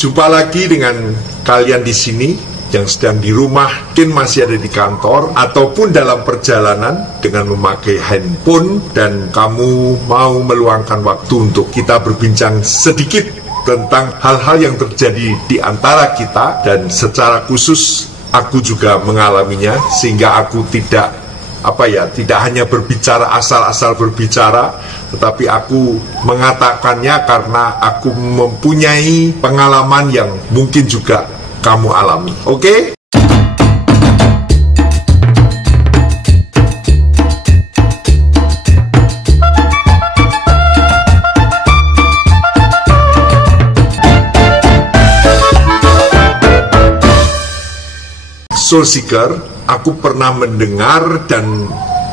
Jumpa lagi dengan kalian di sini yang sedang di rumah, mungkin masih ada di kantor, ataupun dalam perjalanan dengan memakai handphone, dan kamu mau meluangkan waktu untuk kita berbincang sedikit tentang hal-hal yang terjadi di antara kita, dan secara khusus aku juga mengalaminya, sehingga aku tidak hanya berbicara asal-asal berbicara, tetapi aku mengatakannya karena aku mempunyai pengalaman yang mungkin juga kamu alami. Oke? Soul Seeker, aku pernah mendengar dan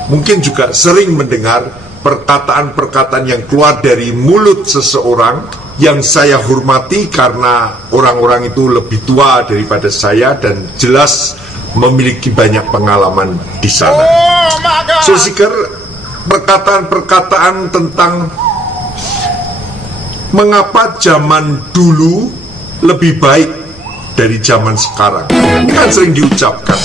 mungkin juga sering mendengar perkataan-perkataan yang keluar dari mulut seseorang yang saya hormati karena orang-orang itu lebih tua daripada saya dan jelas memiliki banyak pengalaman di sana. Soul Seeker, perkataan-perkataan tentang mengapa zaman dulu lebih baik dari zaman sekarang. Ini kan sering diucapkan.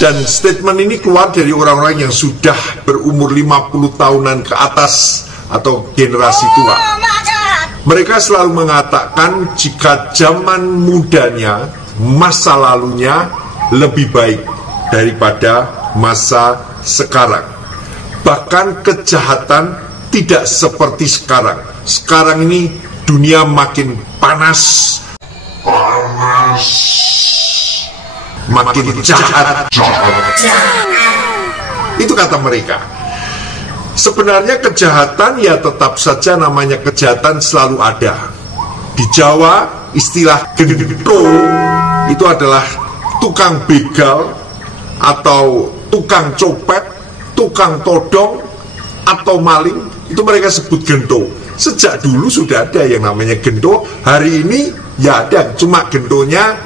Dan statement ini keluar dari orang-orang yang sudah berumur 50 tahunan ke atas atau generasi tua. Mereka selalu mengatakan jika zaman mudanya, masa lalunya lebih baik daripada masa sekarang. Bahkan kejahatan tidak seperti sekarang. Sekarang ini dunia makin panas, makin jahat. Itu kata mereka. Sebenarnya kejahatan ya tetap saja namanya kejahatan, selalu ada. Di Jawa istilah gento itu adalah tukang begal atau tukang copet, tukang todong atau maling, itu mereka sebut gento. Sejak dulu sudah ada yang namanya gento. Hari ini ya ada, cuma gentonya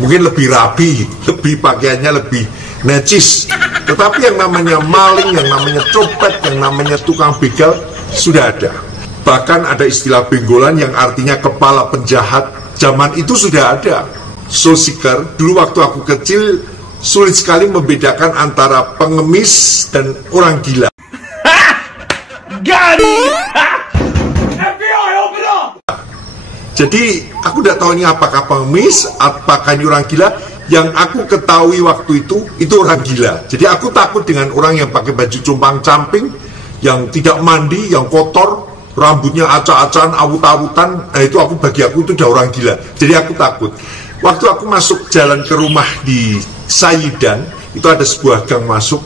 mungkin lebih rapi, lebih pakaiannya lebih necis. Tetapi yang namanya maling, yang namanya copet, yang namanya tukang begal sudah ada. Bahkan ada istilah benggolan yang artinya kepala penjahat. Zaman itu sudah ada. Soul Seeker, dulu waktu aku kecil sulit sekali membedakan antara pengemis dan orang gila. Jadi aku tidak tahu ini apakah pengemis, apakah ini orang gila. Yang aku ketahui waktu itu orang gila. Jadi aku takut dengan orang yang pakai baju compang-camping, yang tidak mandi, yang kotor, rambutnya acak-acakan, awut-awutan. Nah itu bagi aku itu udah orang gila. Jadi aku takut. Waktu aku masuk jalan ke rumah di Saidan, itu ada sebuah gang masuk,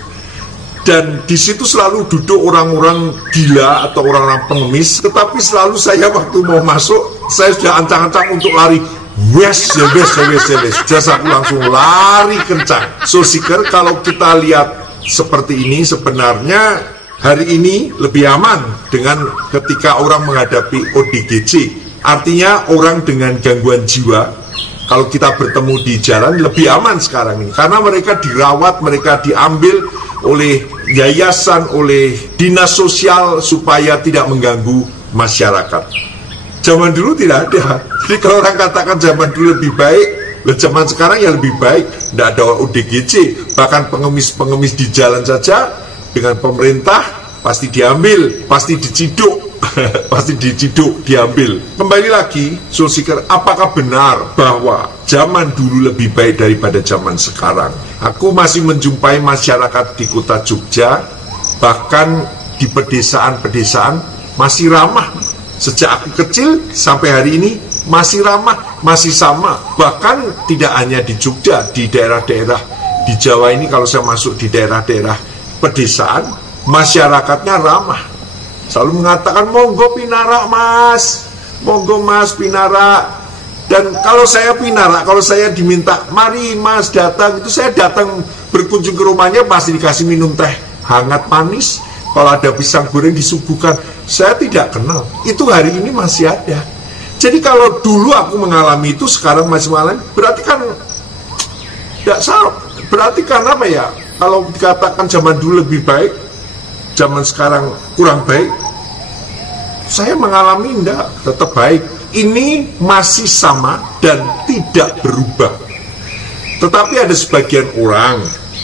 dan di situ selalu duduk orang-orang gila atau orang-orang pengemis. Tetapi selalu saya waktu mau masuk, saya sudah ancang-ancang untuk lari. Wes. Just aku langsung lari kencang. Soul Seeker, kalau kita lihat seperti ini, sebenarnya hari ini lebih aman dengan ketika orang menghadapi ODGJ. Artinya orang dengan gangguan jiwa, kalau kita bertemu di jalan lebih aman sekarang ini, karena mereka dirawat, mereka diambil oleh yayasan, oleh dinas sosial supaya tidak mengganggu masyarakat. Zaman dulu tidak ada. Jadi kalau orang katakan zaman dulu lebih baik, zaman sekarang ya lebih baik. Tidak ada ODGJ. Bahkan pengemis-pengemis di jalan saja dengan pemerintah pasti diambil, pasti diciduk, pasti diciduk, diambil. Kembali lagi, Soul Seeker, apakah benar bahwa zaman dulu lebih baik daripada zaman sekarang? Aku masih menjumpai masyarakat di kota Jogja, bahkan di pedesaan-pedesaan masih ramah. Sejak aku kecil sampai hari ini masih ramah, masih sama. Bahkan tidak hanya di Jogja, di daerah-daerah di Jawa ini, kalau saya masuk di daerah-daerah pedesaan, masyarakatnya ramah. Selalu mengatakan, monggo pinarak mas, monggo mas pinarak. Dan kalau saya pinarak, kalau saya diminta, mari mas datang, itu saya datang berkunjung ke rumahnya, pasti dikasih minum teh hangat manis. Kalau ada pisang goreng disuguhkan, saya tidak kenal. Itu hari ini masih ada. Jadi kalau dulu aku mengalami itu, sekarang masih mengalami, berarti kan tidak salah. Berarti karena apa ya? Kalau dikatakan zaman dulu lebih baik, zaman sekarang kurang baik, saya mengalami enggak, tetap baik. ini masih sama dan tidak berubah. Tetapi ada sebagian orang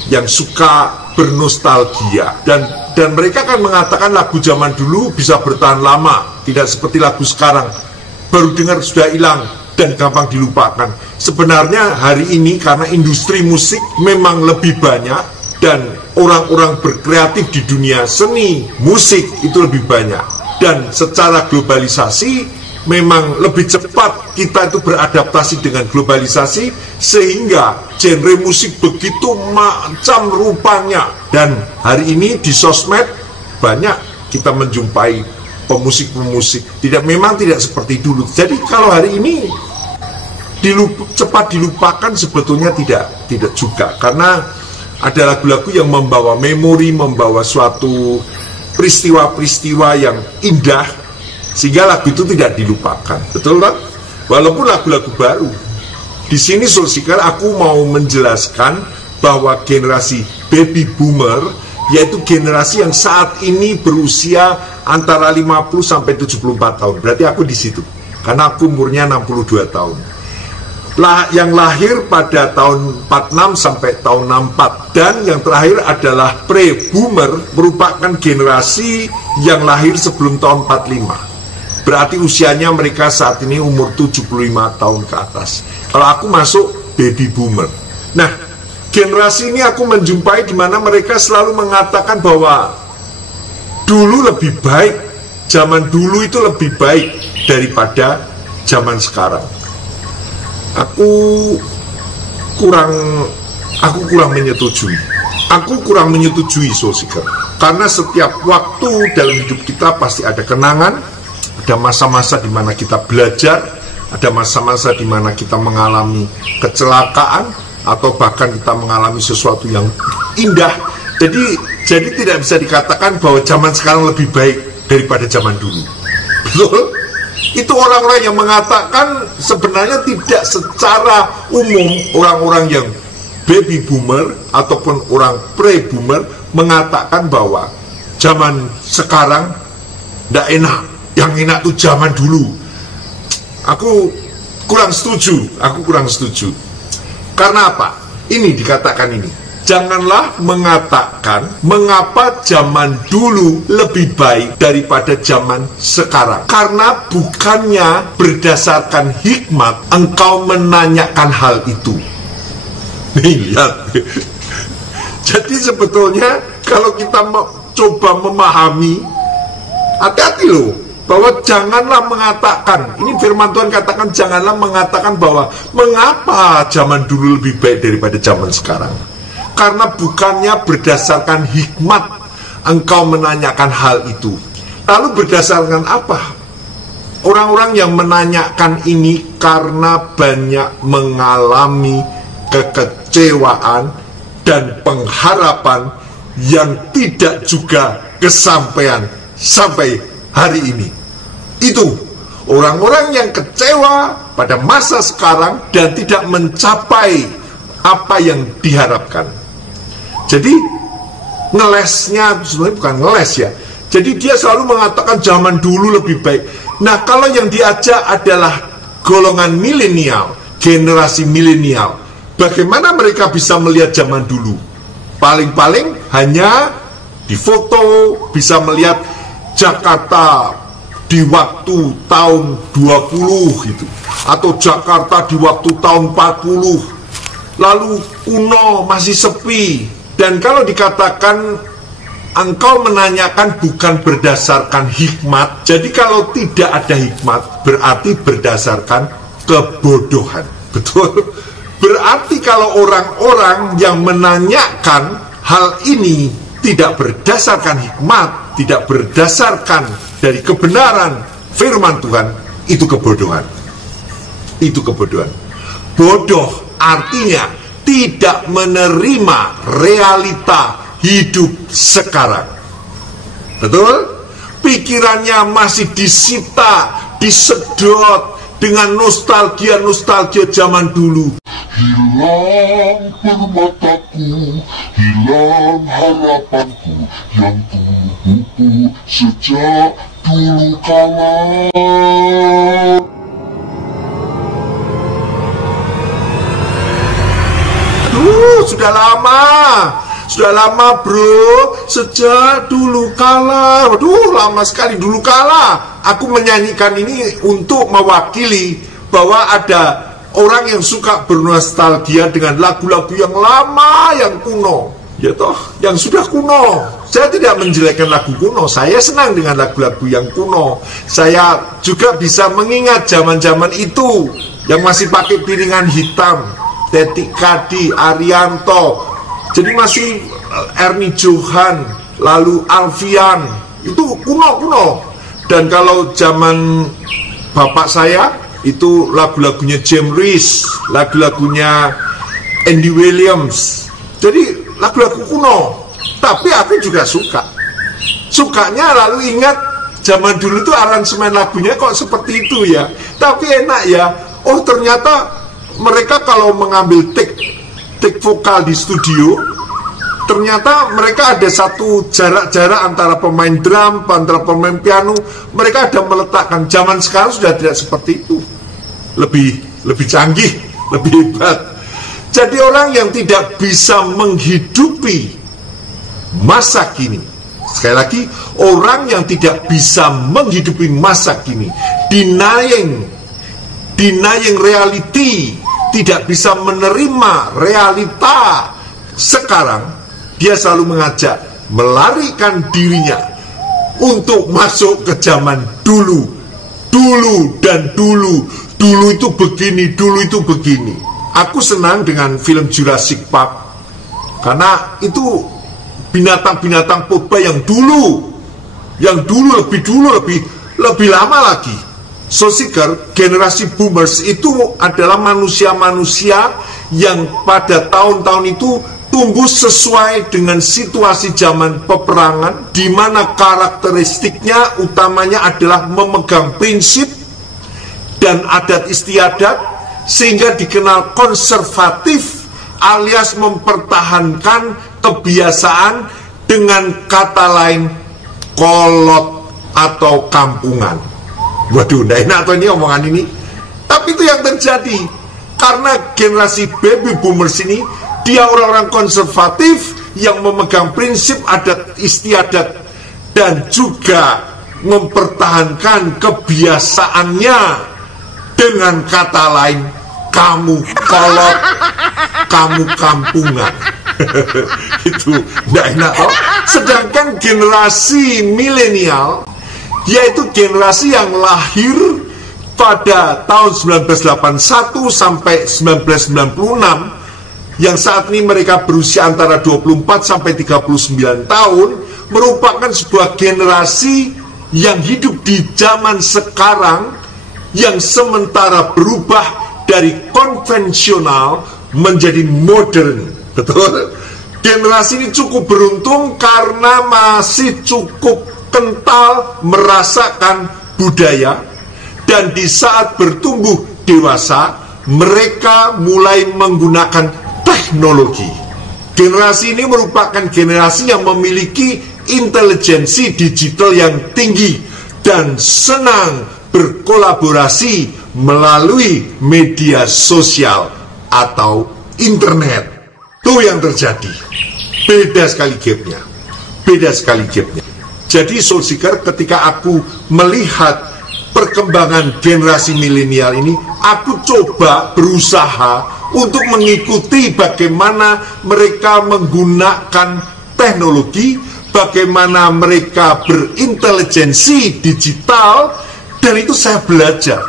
yang suka bernostalgia dan mereka kan mengatakan lagu zaman dulu bisa bertahan lama, tidak seperti lagu sekarang, baru dengar sudah hilang dan gampang dilupakan. Sebenarnya hari ini karena industri musik memang lebih banyak dan orang-orang berkreatif di dunia seni musik itu lebih banyak, dan secara globalisasi memang lebih cepat kita itu beradaptasi dengan globalisasi, sehingga genre musik begitu macam rupanya. Dan hari ini di sosmed banyak kita menjumpai pemusik-pemusik memang tidak seperti dulu. Jadi kalau hari ini cepat dilupakan sebetulnya tidak juga, karena ada lagu-lagu yang membawa memori, membawa suatu peristiwa-peristiwa yang indah, sehingga lagu itu tidak dilupakan. Betul kan? Walaupun lagu-lagu baru. Di sini Soul Seeker aku mau menjelaskan bahwa generasi baby boomer, yaitu generasi yang saat ini berusia antara 50 sampai 74 tahun. Berarti aku di situ. Karena aku umurnya 62 tahun. Yang lahir pada tahun 46 sampai tahun 64, dan yang terakhir adalah pre-boomer, merupakan generasi yang lahir sebelum tahun 45. Berarti usianya mereka saat ini umur 75 tahun ke atas. Kalau aku masuk baby boomer. Nah, generasi ini aku menjumpai di mana mereka selalu mengatakan bahwa dulu lebih baik, zaman dulu itu lebih baik daripada zaman sekarang. Aku kurang menyetujui. Aku kurang menyetujui, Soul Seeker. Karena setiap waktu dalam hidup kita pasti ada kenangan, ada masa-masa di mana kita belajar, ada masa-masa di mana kita mengalami kecelakaan, atau bahkan kita mengalami sesuatu yang indah. Jadi tidak bisa dikatakan bahwa zaman sekarang lebih baik daripada zaman dulu. Betul? Itu orang-orang yang mengatakan sebenarnya tidak secara umum. Orang-orang yang baby boomer ataupun orang pre-boomer mengatakan bahwa zaman sekarang tidak enak, yang enak itu zaman dulu. Aku kurang setuju. Karena apa? Ini dikatakan ini. Janganlah mengatakan mengapa zaman dulu lebih baik daripada zaman sekarang. Karena bukannya berdasarkan hikmat engkau menanyakan hal itu. Nih, lihat. Jadi sebetulnya kalau kita coba memahami, hati-hati loh, bahwa janganlah mengatakan, ini firman Tuhan katakan, janganlah mengatakan bahwa mengapa zaman dulu lebih baik daripada zaman sekarang. Karena bukannya berdasarkan hikmat engkau menanyakan hal itu. Lalu berdasarkan apa? Orang-orang yang menanyakan ini karena banyak mengalami kekecewaan dan pengharapan yang tidak juga kesampaian sampai hari ini. Itu orang-orang yang kecewa pada masa sekarang dan tidak mencapai apa yang diharapkan. Jadi ngelesnya sebenarnya bukan ngeles ya. Jadi dia selalu mengatakan zaman dulu lebih baik. Nah, kalau yang diajak adalah golongan milenial, generasi milenial, bagaimana mereka bisa melihat zaman dulu? Paling-paling hanya di foto bisa melihat Jakarta di waktu tahun 20 gitu, atau Jakarta di waktu tahun 40, lalu kuno, masih sepi. Dan kalau dikatakan engkau menanyakan bukan berdasarkan hikmat, jadi kalau tidak ada hikmat berarti berdasarkan kebodohan. Betul? Berarti kalau orang-orang yang menanyakan hal ini tidak berdasarkan hikmat, tidak berdasarkan dari kebenaran firman Tuhan, itu kebodohan. Itu kebodohan. Bodoh artinya tidak menerima realita hidup sekarang. Betul? Pikirannya masih disita, disedot dengan nostalgia zaman dulu. Hilang permataku, hilang harapanku yang kupupu sejak dulu kala. sudah lama bro, sejak dulu kala. Waduh, lama sekali dulu kala. Aku menyanyikan ini untuk mewakili bahwa ada orang yang suka bernostalgia dengan lagu-lagu yang lama, yang kuno, ya toh, yang sudah kuno. Saya tidak menjelekkan lagu kuno, saya senang dengan lagu-lagu yang kuno. Saya juga bisa mengingat zaman-zaman itu yang masih pakai piringan hitam, Tetik Kadi, Arianto, jadi masih Ernie Johan, lalu Alfian, itu kuno-kuno. Dan kalau zaman bapak saya, itu lagu-lagunya James Reese, lagu-lagunya Andy Williams, jadi lagu-lagu kuno. Tapi aku juga sukanya lalu ingat zaman dulu tuh aransemen lagunya kok seperti itu ya, tapi enak ya. Oh ternyata mereka kalau mengambil take vokal di studio, ternyata mereka ada satu jarak antara pemain drum, antara pemain piano. Mereka ada meletakkan. Zaman sekarang sudah tidak seperti itu, lebih canggih, lebih hebat. Jadi orang yang tidak bisa menghidupi masa kini, sekali lagi, orang yang tidak bisa menghidupi masa kini, denying reality, tidak bisa menerima realita sekarang, dia selalu mengajak melarikan dirinya untuk masuk ke zaman dulu itu begini, dulu itu begini. Aku senang dengan film Jurassic Park karena itu binatang-binatang purba yang dulu lebih lama lagi. Solskjaer, generasi boomers itu adalah manusia-manusia yang pada tahun-tahun itu tumbuh sesuai dengan situasi zaman peperangan, di mana karakteristiknya utamanya adalah memegang prinsip dan adat istiadat, sehingga dikenal konservatif alias mempertahankan kebiasaan, dengan kata lain kolot atau kampungan. Waduh, nggak enak tuh ini omongan ini, tapi itu yang terjadi karena generasi baby boomers ini dia orang-orang konservatif yang memegang prinsip adat istiadat dan juga mempertahankan kebiasaannya, dengan kata lain kamu kolot, kamu kampungan. Itu nggak enak toh. Sedangkan generasi milenial, yaitu generasi yang lahir pada tahun 1981 sampai 1996, yang saat ini mereka berusia antara 24 sampai 39 tahun, merupakan sebuah generasi yang hidup di zaman sekarang, yang sementara berubah dari konvensional menjadi modern. Betul. Generasi ini cukup beruntung karena masih cukup kental merasakan budaya, dan di saat bertumbuh dewasa mereka mulai menggunakan teknologi. Generasi ini merupakan generasi yang memiliki intelijensi digital yang tinggi dan senang berkolaborasi melalui media sosial atau internet. Itu yang terjadi. Beda sekali gapnya. Jadi Solskjaer, ketika aku melihat perkembangan generasi milenial ini, aku coba berusaha untuk mengikuti bagaimana mereka menggunakan teknologi, bagaimana mereka berintelijensi digital, dan itu saya belajar.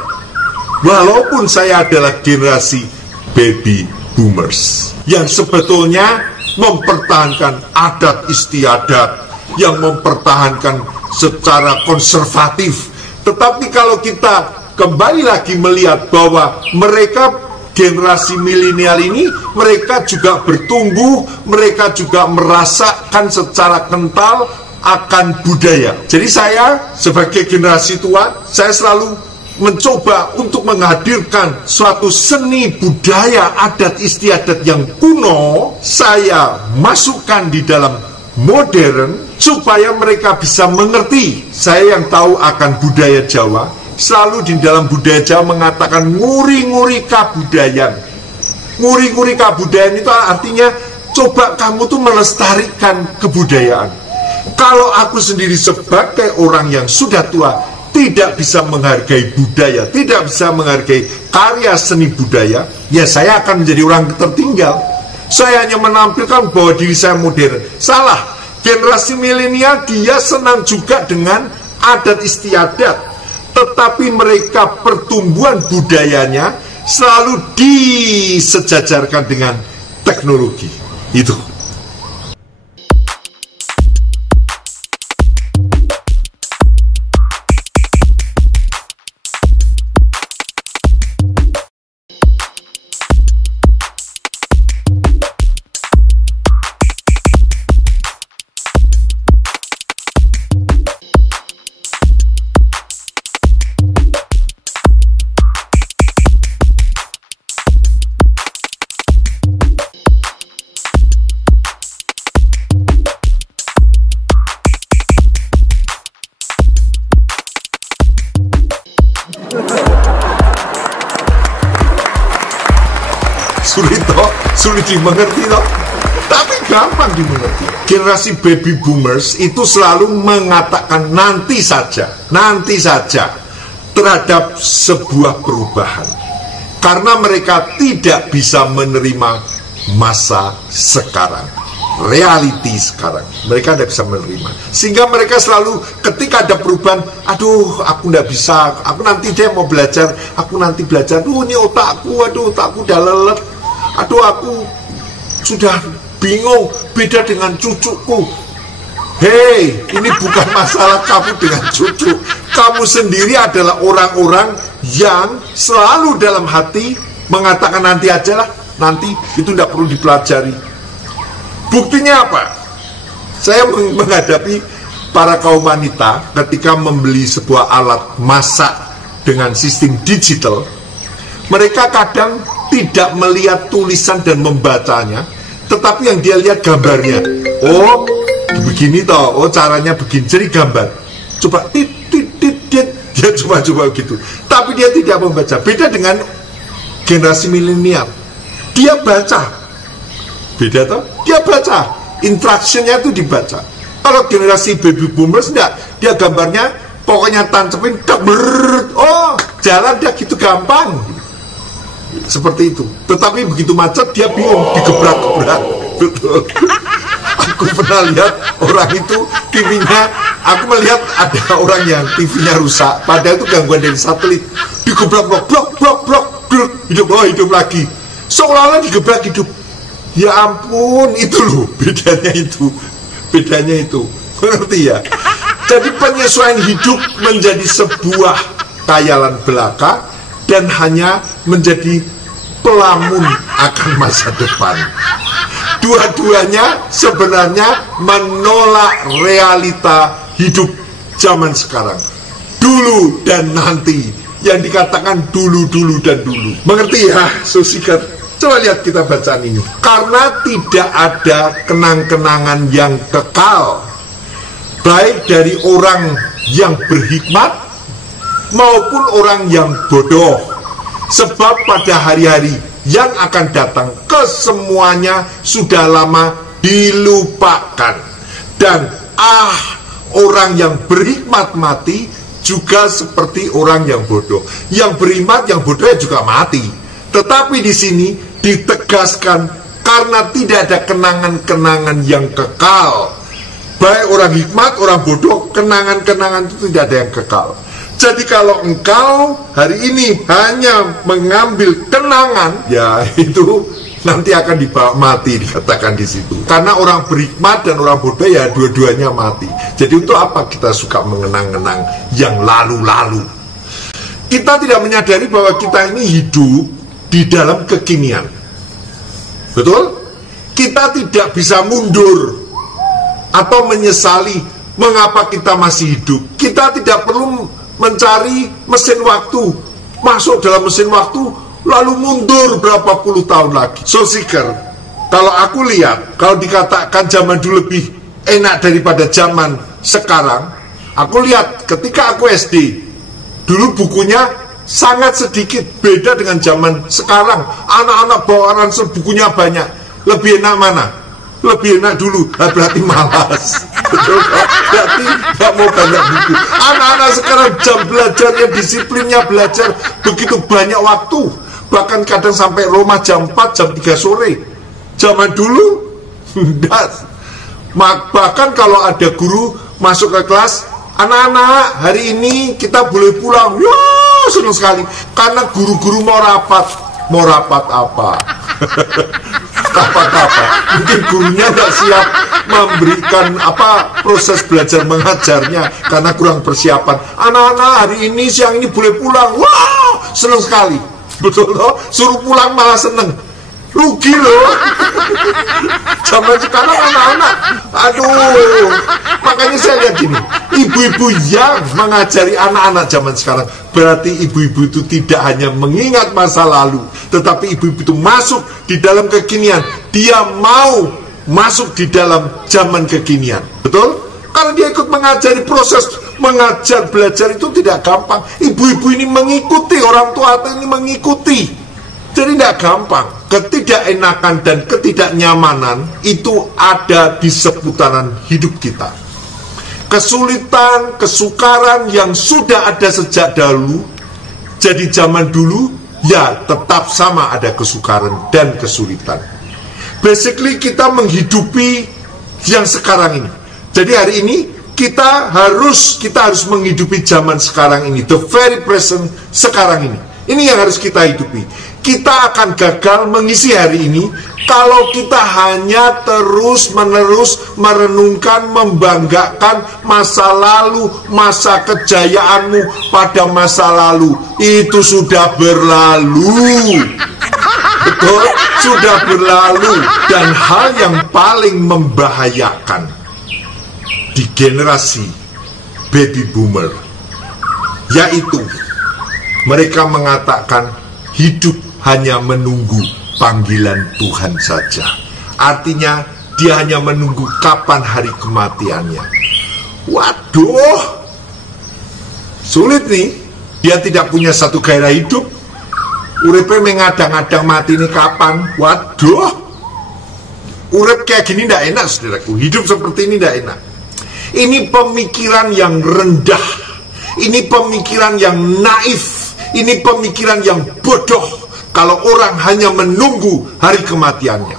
Walaupun saya adalah generasi baby boomers yang sebetulnya mempertahankan adat istiadat, yang mempertahankan secara konservatif. Tetapi kalau kita kembali lagi melihat bahwa mereka generasi milenial ini, mereka juga bertumbuh, mereka juga merasakan secara kental akan budaya. Jadi saya sebagai generasi tua, saya selalu mencoba untuk menghadirkan suatu seni budaya adat istiadat yang kuno, saya masukkan di dalam modern supaya mereka bisa mengerti. Saya yang tahu akan budaya Jawa, selalu di dalam budaya Jawa mengatakan nguri-nguri kabudayaan. Nguri-nguri kabudayaan itu artinya Coba kamu tuh melestarikan kebudayaan. Kalau aku sendiri sebagai orang yang sudah tua tidak bisa menghargai budaya, tidak bisa menghargai karya seni budaya, ya saya akan menjadi orang tertinggal. Saya hanya menampilkan bahwa diri saya modern. Salah. Generasi milenial dia senang juga dengan adat istiadat, tetapi mereka pertumbuhan budayanya selalu disejajarkan dengan teknologi. Itu. Sulit dimengerti toh, tapi gampang dimengerti. Generasi baby boomers itu selalu mengatakan nanti saja terhadap sebuah perubahan, karena mereka tidak bisa menerima masa sekarang, reality sekarang. Mereka tidak bisa menerima, sehingga mereka selalu ketika ada perubahan, aduh aku tidak bisa, aku nanti deh mau belajar, aku nanti belajar, ini otakku udah lelet, aduh aku sudah bingung, beda dengan cucuku. Hei, ini bukan masalah kamu dengan cucu. Kamu sendiri adalah orang-orang yang selalu dalam hati mengatakan nanti aja lah, nanti itu tidak perlu dipelajari. Buktinya apa? Saya menghadapi para kaum wanita ketika membeli sebuah alat masak dengan sistem digital. Mereka kadang tidak melihat tulisan dan membacanya, tetapi yang dia lihat gambarnya. Oh, begini toh, oh caranya begini, jadi gambar. Coba dia coba gitu. Tapi dia tidak membaca. Beda dengan generasi milenial. Dia baca. Beda toh? Dia baca. Instructionnya itu dibaca. Kalau generasi baby boomers enggak, dia gambarnya pokoknya tancepin, oh jalan dia gitu gampang. Seperti itu. Tetapi begitu macet dia bingung, digebrak-gebrak. Betul. Aku pernah lihat orang itu TV-nya, aku melihat ada orang yang TV-nya rusak, padahal itu gangguan dari satelit. Digebrak blok, hidup lagi. Seolah-olah digebrak hidup. Ya ampun, itu loh bedanya itu. Mengerti ya? Jadi penyesuaian hidup menjadi sebuah khayalan belaka dan hanya menjadi pelamun akan masa depan. Dua-duanya sebenarnya menolak realita hidup zaman sekarang. Dulu dan nanti, yang dikatakan dulu dan dulu. Mengerti ya, Susiker? Coba lihat kita bacaan ini. Karena tidak ada kenang-kenangan yang kekal, baik dari orang yang berhikmat maupun orang yang bodoh, sebab pada hari-hari yang akan datang kesemuanya sudah lama dilupakan, dan orang yang berhikmat mati juga seperti orang yang bodoh. Yang berhikmat, yang bodoh juga mati. Tetapi di sini ditegaskan karena tidak ada kenangan-kenangan yang kekal, baik orang hikmat, orang bodoh, kenangan-kenangan itu tidak ada yang kekal. Jadi kalau engkau hari ini hanya mengambil kenangan, ya itu nanti akan dibawa mati, dikatakan di situ. Karena orang berhikmat dan orang bodoh ya dua-duanya mati. Jadi untuk apa kita suka mengenang-kenang yang lalu-lalu? Kita tidak menyadari bahwa kita ini hidup di dalam kekinian. Betul? Kita tidak bisa mundur atau menyesali mengapa kita masih hidup. Kita tidak perlu mencari mesin waktu, masuk dalam mesin waktu lalu mundur berapa puluh tahun lagi. So Seeker, kalau aku lihat, kalau dikatakan zaman dulu lebih enak daripada zaman sekarang, aku lihat ketika aku SD, dulu bukunya sangat sedikit, beda dengan zaman sekarang. Anak-anak bawa ransel bukunya banyak. Lebih enak mana? lebih enak dulu. Berarti malas. Betul, berarti nggak mau banyak buku. Anak-anak sekarang jam belajarnya, disiplinnya belajar begitu banyak waktu, bahkan kadang sampai rumah jam 4, jam 3 sore. Zaman dulu bahkan kalau ada guru masuk ke kelas, anak-anak hari ini kita boleh pulang, ya senang sekali, karena guru-guru mau rapat apa? Rapat apa? Mungkin gurunya nggak siap memberikan proses belajar mengajarnya karena kurang persiapan. Anak-anak hari ini siang ini boleh pulang, wow senang sekali, betul loh. Suruh pulang malah seneng, rugi loh. Zaman sekarang anak-anak, aduh, makanya saya lihat gini, ibu-ibu yang mengajari anak-anak zaman sekarang, berarti ibu-ibu itu tidak hanya mengingat masa lalu, tetapi ibu-ibu itu masuk di dalam kekinian. Dia mau masuk di dalam zaman kekinian, betul? Karena dia ikut mengajari, proses mengajar belajar itu tidak gampang. Ibu-ibu ini mengikuti, orang tua ini mengikuti, jadi tidak gampang. Ketidakenakan dan ketidaknyamanan itu ada di seputaran hidup kita. Kesulitan, kesukaran yang sudah ada sejak dahulu, jadi zaman dulu, ya tetap sama ada kesukaran dan kesulitan. Basically kita menghidupi yang sekarang ini. Jadi hari ini kita harus menghidupi zaman sekarang ini, the very present sekarang ini. Ini yang harus kita hidupi. Kita akan gagal mengisi hari ini kalau kita hanya terus-menerus merenungkan, membanggakan masa lalu, masa kejayaanmu pada masa lalu. Itu sudah berlalu. Betul, sudah berlalu. Dan hal yang paling membahayakan di generasi baby boomer, yaitu mereka mengatakan hidup hanya menunggu panggilan Tuhan saja. Artinya dia hanya menunggu kapan hari kematiannya. Waduh, sulit nih. Dia tidak punya satu gairah hidup. Uripnya mengadang-adang mati ini kapan. Waduh, urip kayak gini tidak enak, saudaraku. Hidup seperti ini tidak enak. Ini pemikiran yang rendah. Ini pemikiran yang naif. Ini pemikiran yang bodoh. Kalau orang hanya menunggu hari kematiannya.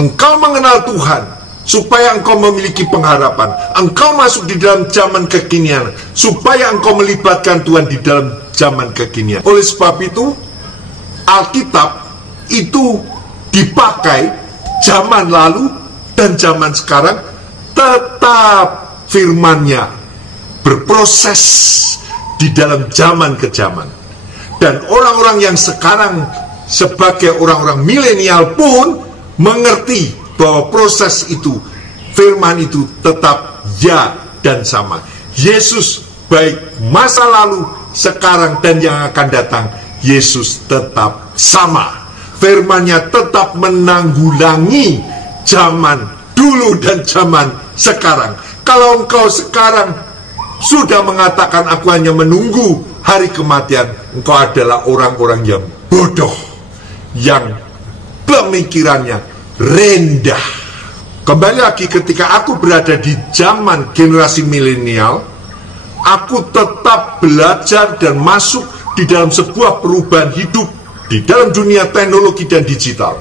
Engkau mengenal Tuhan supaya engkau memiliki pengharapan. Engkau masuk di dalam zaman kekinian supaya engkau melibatkan Tuhan di dalam zaman kekinian. Oleh sebab itu, Alkitab itu dipakai zaman lalu dan zaman sekarang, tetap firman-Nya berproses di dalam zaman ke zaman. Dan orang-orang yang sekarang sebagai orang-orang milenial pun mengerti bahwa proses itu, firman itu tetap ya dan sama. Yesus baik masa lalu, sekarang dan yang akan datang, Yesus tetap sama. Firman-Nya tetap menanggulangi zaman dulu dan zaman sekarang. Kalau engkau sekarang sudah mengatakan aku hanya menunggu hari kematian, engkau adalah orang-orang yang bodoh, yang pemikirannya rendah. Kembali lagi, ketika aku berada di zaman generasi milenial, aku tetap belajar dan masuk di dalam sebuah perubahan hidup di dalam dunia teknologi dan digital.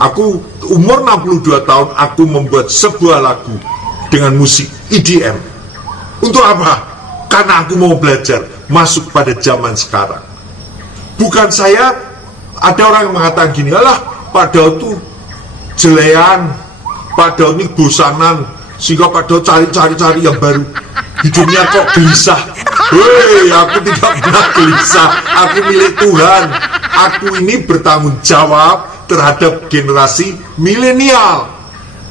Aku umur 62 tahun, aku membuat sebuah lagu dengan musik EDM. Untuk apa? Karena aku mau belajar masuk pada zaman sekarang. Bukan saya, ada orang yang mengatakan gini, alah Pak Daud tuh jelean, Pak Daud ini bosanan, sehingga Pak Daud cari-cari yang baru. Hidupnya kok gelisah. Hei, aku tidak pernah gelisah. Aku milik Tuhan. Aku ini bertanggung jawab terhadap generasi milenial.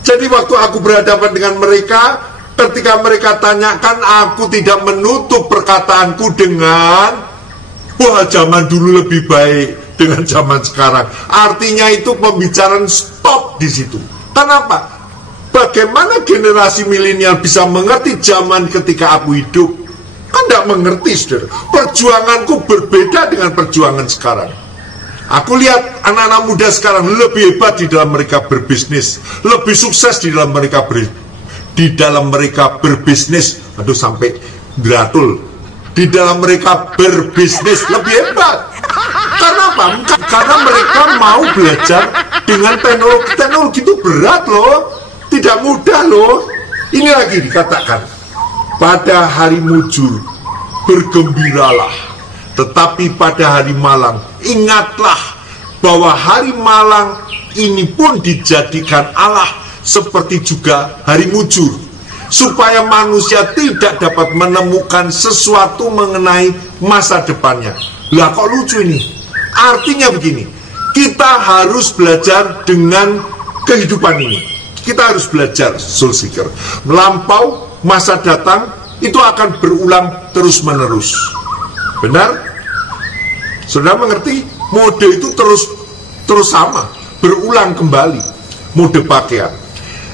Jadi waktu aku berhadapan dengan mereka, ketika mereka tanyakan, aku tidak menutup perkataanku dengan wah zaman dulu lebih baik dengan zaman sekarang. Artinya itu pembicaraan stop di situ. Kenapa? Bagaimana generasi milenial bisa mengerti zaman ketika aku hidup? Kan tidak mengerti, saudara. Perjuanganku berbeda dengan perjuangan sekarang. Aku lihat anak-anak muda sekarang lebih hebat di dalam mereka berbisnis, lebih sukses di dalam mereka berbisnis. Aduh, sampai beratul. Di dalam mereka berbisnis lebih hebat. Karena apa? Karena mereka mau belajar dengan teknologi. Teknologi itu berat loh, tidak mudah loh. Ini lagi dikatakan, pada hari mujur bergembiralah, tetapi pada hari malang ingatlah bahwa hari malang ini pun dijadikan Allah seperti juga hari mujur, supaya manusia tidak dapat menemukan sesuatu mengenai masa depannya. Lah kok lucu ini? Artinya begini, kita harus belajar dengan kehidupan ini. Kita harus belajar, soul seeker. Melampau, masa datang itu akan berulang terus-menerus. Benar? Saudara mengerti? Mode itu terus sama, berulang kembali. Mode pakaian.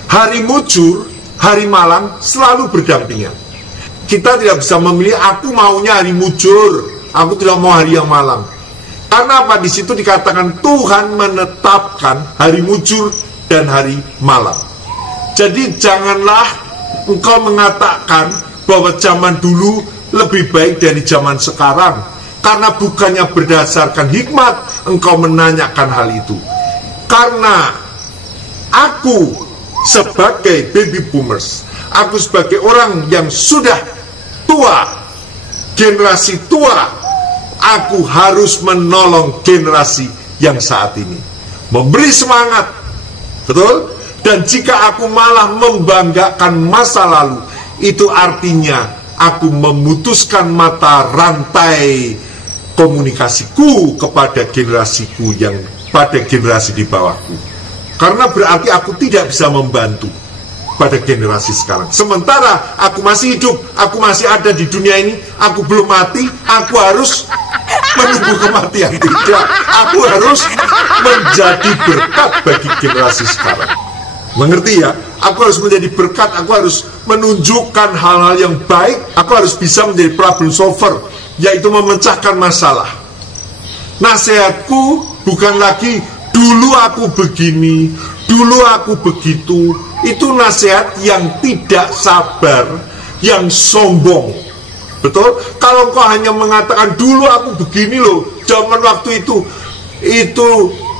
Hari mujur, hari malang selalu berdampingan. Kita tidak bisa memilih, aku maunya hari mujur, aku tidak mau hari yang malang. Karena apa? Di situ dikatakan Tuhan menetapkan hari mujur dan hari malam. Jadi janganlah engkau mengatakan bahwa zaman dulu lebih baik dari zaman sekarang, karena bukannya berdasarkan hikmat engkau menanyakan hal itu. Karena aku sebagai baby boomers, aku sebagai orang yang sudah tua, generasi tua, aku harus menolong generasi yang saat ini, memberi semangat. Betul? Dan jika aku malah membanggakan masa lalu, itu artinya aku memutuskan mata rantai komunikasiku kepada generasiku yang pada generasi di bawahku. Karena berarti aku tidak bisa membantu pada generasi sekarang. Sementara aku masih hidup, aku masih ada di dunia ini, aku belum mati, aku harus menunggu kematian. Tidak, aku harus menjadi berkat bagi generasi sekarang. Mengerti ya? Aku harus menjadi berkat, aku harus menunjukkan hal-hal yang baik, aku harus bisa menjadi problem solver, yaitu memecahkan masalah. Nasihatku bukan lagi dulu aku begini, dulu aku begitu. Itu nasihat yang tidak sabar, yang sombong. Betul? Kalau kau hanya mengatakan dulu aku begini loh, zaman waktu itu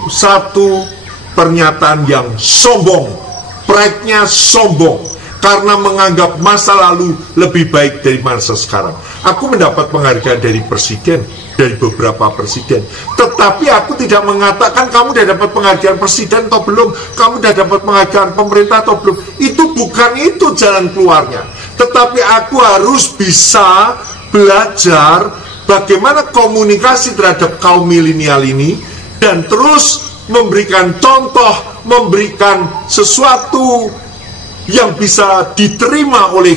satu pernyataan yang sombong. Pride-nya sombong karena menganggap masa lalu lebih baik dari masa sekarang. Aku mendapat penghargaan dari presiden, dari beberapa presiden, tetapi aku tidak mengatakan kamu sudah dapat penghargaan presiden atau belum, kamu sudah dapat penghargaan pemerintah atau belum. Itu bukan itu jalan keluarnya. Tetapi aku harus bisa belajar bagaimana komunikasi terhadap kaum milenial ini, dan terus memberikan contoh, memberikan sesuatu yang bisa diterima oleh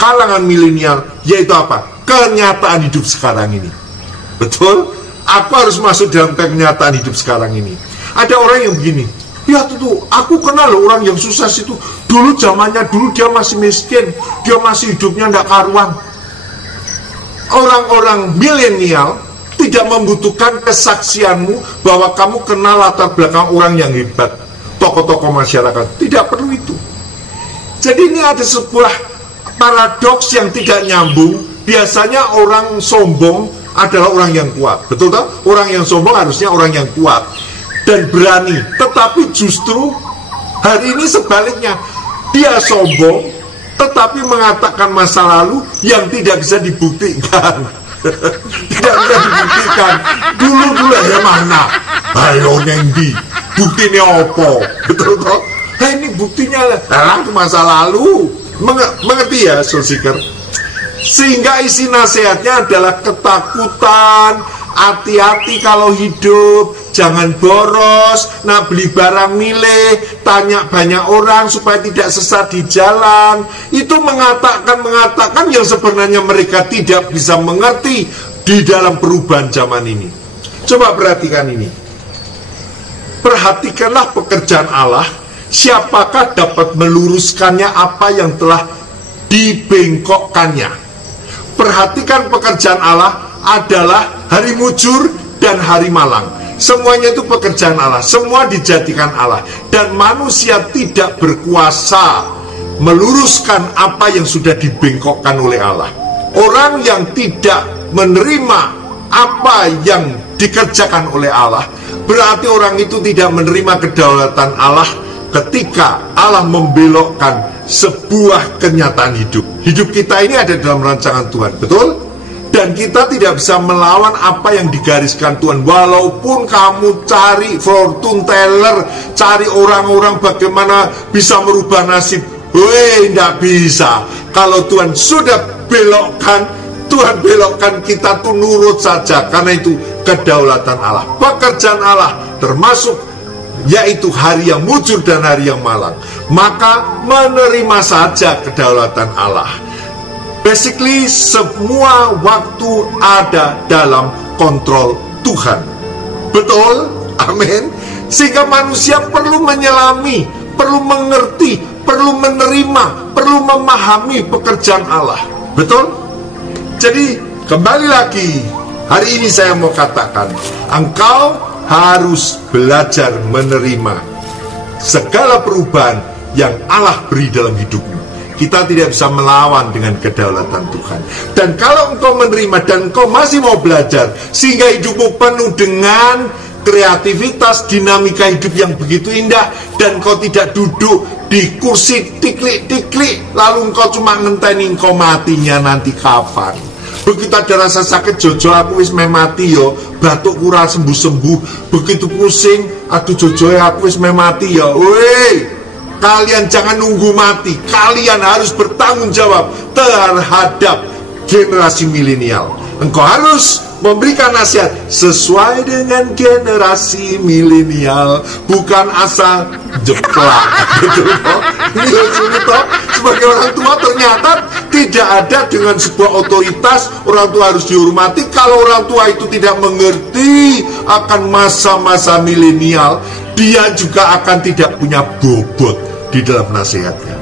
kalangan milenial, yaitu apa? Kenyataan hidup sekarang ini. Betul? Aku harus masuk dalam kenyataan hidup sekarang ini. Ada orang yang begini, ya tuh, aku kenal loh orang yang sukses itu. Dulu zamannya dulu dia masih miskin, dia masih hidupnya nggak karuan. Orang-orang milenial tidak membutuhkan kesaksianmu bahwa kamu kenal latar belakang orang yang hebat, tokoh-tokoh masyarakat. Tidak perlu itu. Jadi ini ada sebuah paradoks yang tidak nyambung. Biasanya orang sombong adalah orang yang kuat. Betul tak? Orang yang sombong harusnya orang yang kuat dan berani. Tetapi justru hari ini sebaliknya, dia sombong tetapi mengatakan masa lalu yang tidak bisa dibuktikan. Tidak bisa dibuktikan. Dulu ya mana? Ayo nengdi, buktinya apa? Betul toh? Nah ini buktinya lah masa lalu. Mengerti ya, soul seeker? Sehingga isi nasihatnya adalah ketakutan, hati-hati kalau hidup, jangan boros, nak beli barang milih, tanya banyak orang supaya tidak sesat di jalan. Itu mengatakan yang sebenarnya mereka tidak bisa mengerti di dalam perubahan zaman ini. Coba perhatikan ini. Perhatikanlah pekerjaan Allah, siapakah dapat meluruskannya apa yang telah dibengkokkannya. Perhatikan pekerjaan Allah adalah hari mujur dan hari malang. Semuanya itu pekerjaan Allah, semua dijadikan Allah, dan manusia tidak berkuasa meluruskan apa yang sudah dibengkokkan oleh Allah. Orang yang tidak menerima apa yang dikerjakan oleh Allah, berarti orang itu tidak menerima kedaulatan Allah ketika Allah membelokkan sebuah kenyataan hidup. Hidup kita ini ada dalam rancangan Tuhan, betul? Dan kita tidak bisa melawan apa yang digariskan Tuhan. Walaupun kamu cari fortune teller, cari orang-orang bagaimana bisa merubah nasib, tidak bisa. Kalau Tuhan sudah belokkan, Tuhan belokkan, kita tuh nurut saja. Karena itu kedaulatan Allah, pekerjaan Allah, termasuk yaitu hari yang mujur dan hari yang malang. Maka menerima saja kedaulatan Allah. Basically semua waktu ada dalam kontrol Tuhan. Betul? Amin. Sehingga manusia perlu menyelami, perlu mengerti, perlu menerima, perlu memahami pekerjaan Allah. Betul? Jadi kembali lagi, hari ini saya mau katakan, engkau harus belajar menerima segala perubahan yang Allah beri dalam hidupmu. Kita tidak bisa melawan dengan kedaulatan Tuhan. Dan kalau engkau menerima dan engkau masih mau belajar, sehingga hidupmu penuh dengan kreativitas, dinamika hidup yang begitu indah, dan engkau tidak duduk di kursi tiklik-tiklik, lalu engkau cuma ngenteni engkau matinya nanti kapan. Begitu ada rasa sakit, Jojo aku wis mati yo, batuk kurang sembuh-sembuh. Begitu pusing, aduh Jojo aku wis mati yo. Woi, kalian jangan nunggu mati. Kalian harus bertanggung jawab terhadap generasi milenial. Engkau harus memberikan nasihat sesuai dengan generasi milenial, bukan asal jeplak. Betul toh? Ini lucu toh? Sebagai orang tua ternyata tidak ada dengan sebuah otoritas orang tua harus dihormati. Kalau orang tua itu tidak mengerti akan masa-masa milenial, dia juga akan tidak punya bobot di dalam nasihatnya.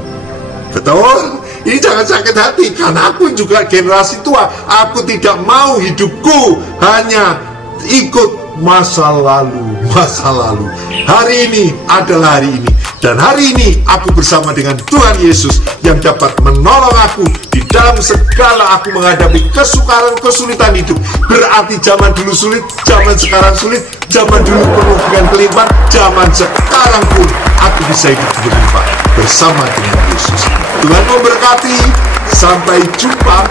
Betul? Ini jangan sakit hati, karena aku juga generasi tua. Aku tidak mau hidupku hanya ikut masa lalu. Hari ini adalah hari ini, dan hari ini aku bersama dengan Tuhan Yesus yang dapat menolong aku di dalam segala aku menghadapi kesukaran, kesulitan hidup. Berarti zaman dulu sulit, zaman sekarang sulit, zaman dulu penuh dengan kelimpahan, zaman sekarang pun aku bisa hidup berlimpah bersama dengan Yesus. Tuhan memberkati. Sampai jumpa.